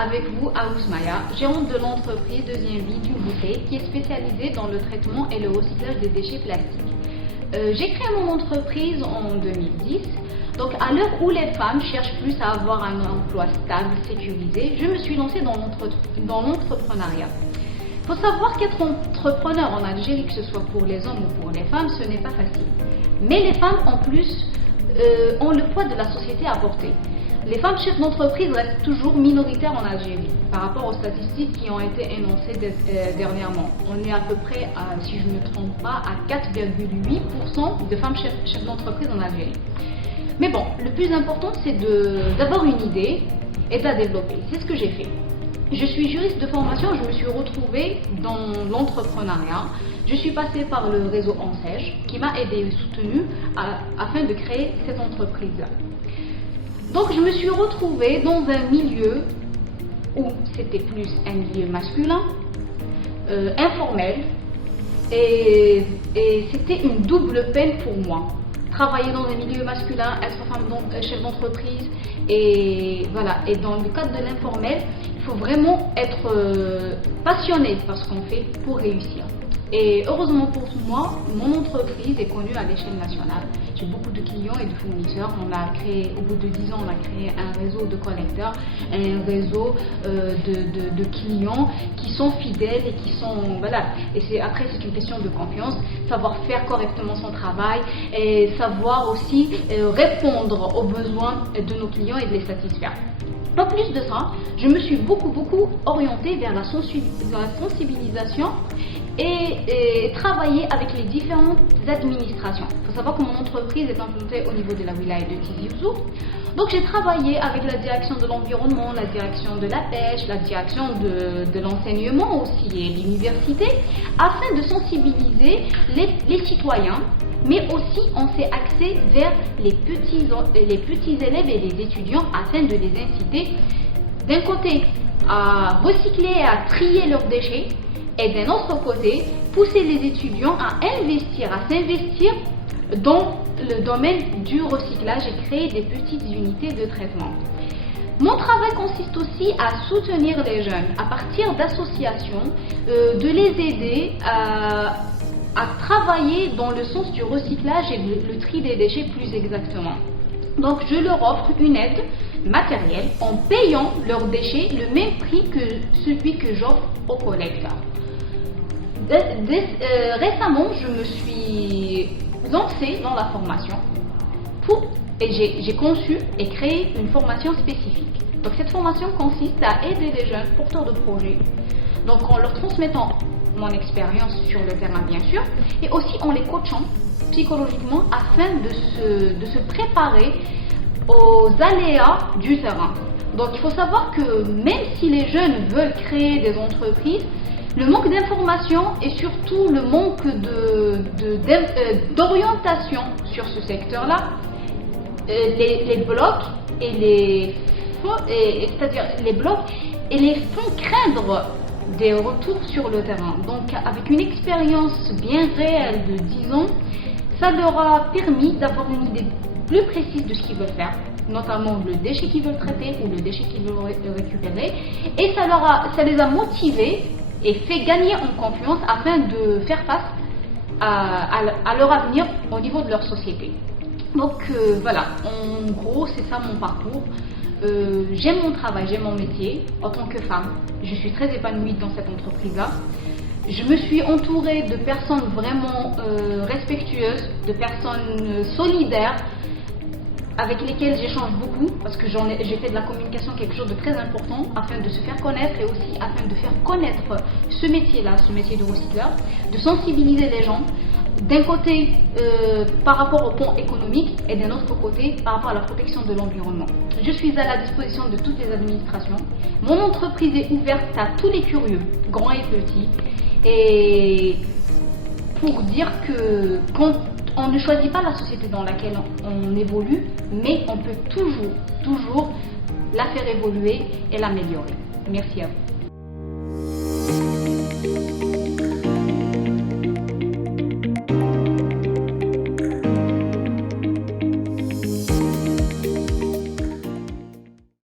avec vous Ousmaya, gérante de l'entreprise Deuxième Vie d'une bouteille qui est spécialisée dans le traitement et le recyclage des déchets plastiques. J'ai créé mon entreprise en 2010. Donc à l'heure où les femmes cherchent plus à avoir un emploi stable, sécurisé, je me suis lancée dans l'entrepreneuriat. Il faut savoir qu'être entrepreneur en Algérie, que ce soit pour les hommes ou pour les femmes, ce n'est pas facile. Mais les femmes en plus ont le poids de la société à porter. Les femmes chefs d'entreprise restent toujours minoritaires en Algérie par rapport aux statistiques qui ont été énoncées dernièrement. On est à peu près, si je ne me trompe pas, à 4,8% de femmes chefs d'entreprise en Algérie. Mais bon, le plus important, c'est d'avoir une idée et de la développer. C'est ce que j'ai fait. Je suis juriste de formation, je me suis retrouvée dans l'entrepreneuriat. Je suis passée par le réseau ANSEJ qui m'a aidée et soutenue afin de créer cette entreprise-là. Donc je me suis retrouvée dans un milieu où c'était plus un milieu masculin, informel, et c'était une double peine pour moi. Travailler dans un milieu masculin, être femme chef d'entreprise, et voilà. Et dans le cadre de l'informel, il faut vraiment être passionné par ce qu'on fait pour réussir. Et heureusement pour moi, mon entreprise est connue à l'échelle nationale. J'ai beaucoup de clients et de fournisseurs. Au bout de 10 ans, on a créé un réseau de collecteurs, un réseau de clients qui sont fidèles et qui sont, voilà. Et après, c'est une question de confiance, savoir faire correctement son travail et savoir aussi répondre aux besoins de nos clients et de les satisfaire. En plus de ça, je me suis beaucoup orientée vers la sensibilisation et travailler avec les différentes administrations. Il faut savoir que mon entreprise est implantée au niveau de la wilaya de Tizi Ouzou. Donc j'ai travaillé avec la direction de l'environnement, la direction de la pêche, la direction de l'enseignement aussi et l'université, afin de sensibiliser les citoyens. Mais aussi on s'est axé vers les petits élèves et les étudiants afin de les inciter d'un côté à recycler et à trier leurs déchets, et d'un autre côté pousser les étudiants à s'investir dans le domaine du recyclage et créer des petites unités de traitement. Mon travail consiste aussi à soutenir les jeunes à partir d'associations, de les aider à travailler dans le sens du recyclage et le tri des déchets plus exactement. Donc je leur offre une aide matérielle en payant leurs déchets le même prix que celui que j'offre aux collecteurs. Récemment, je me suis lancée dans la formation et j'ai conçu et créé une formation spécifique. Donc cette formation consiste à aider les jeunes porteurs de projets, donc en leur transmettant mon expérience sur le terrain bien sûr, et aussi en les coachant psychologiquement afin de se préparer aux aléas du terrain. Donc il faut savoir que même si les jeunes veulent créer des entreprises, le manque d'information et surtout le manque d'orientation sur ce secteur-là les bloquent et les font craindre des retours sur le terrain. Donc avec une expérience bien réelle de 10 ans, ça leur a permis d'avoir une idée plus précise de ce qu'ils veulent faire, notamment le déchet qu'ils veulent traiter ou le déchet qu'ils veulent récupérer, et ça les a motivés et fait gagner en confiance afin de faire face à leur avenir au niveau de leur société. Donc voilà, en gros c'est ça mon parcours. J'aime mon travail, j'aime mon métier en tant que femme. Je suis très épanouie dans cette entreprise-là. Je me suis entourée de personnes vraiment respectueuses, de personnes solidaires, avec lesquelles j'échange beaucoup, parce que j'ai fait de la communication quelque chose de très important afin de se faire connaître et aussi afin de faire connaître ce métier-là, ce métier de recycleur, de sensibiliser les gens, d'un côté par rapport au plan économique et d'un autre côté par rapport à la protection de l'environnement. Je suis à la disposition de toutes les administrations. Mon entreprise est ouverte à tous les curieux, grands et petits, et pour dire que quand on ne choisit pas la société dans laquelle on évolue, mais on peut toujours la faire évoluer et l'améliorer. Merci à vous.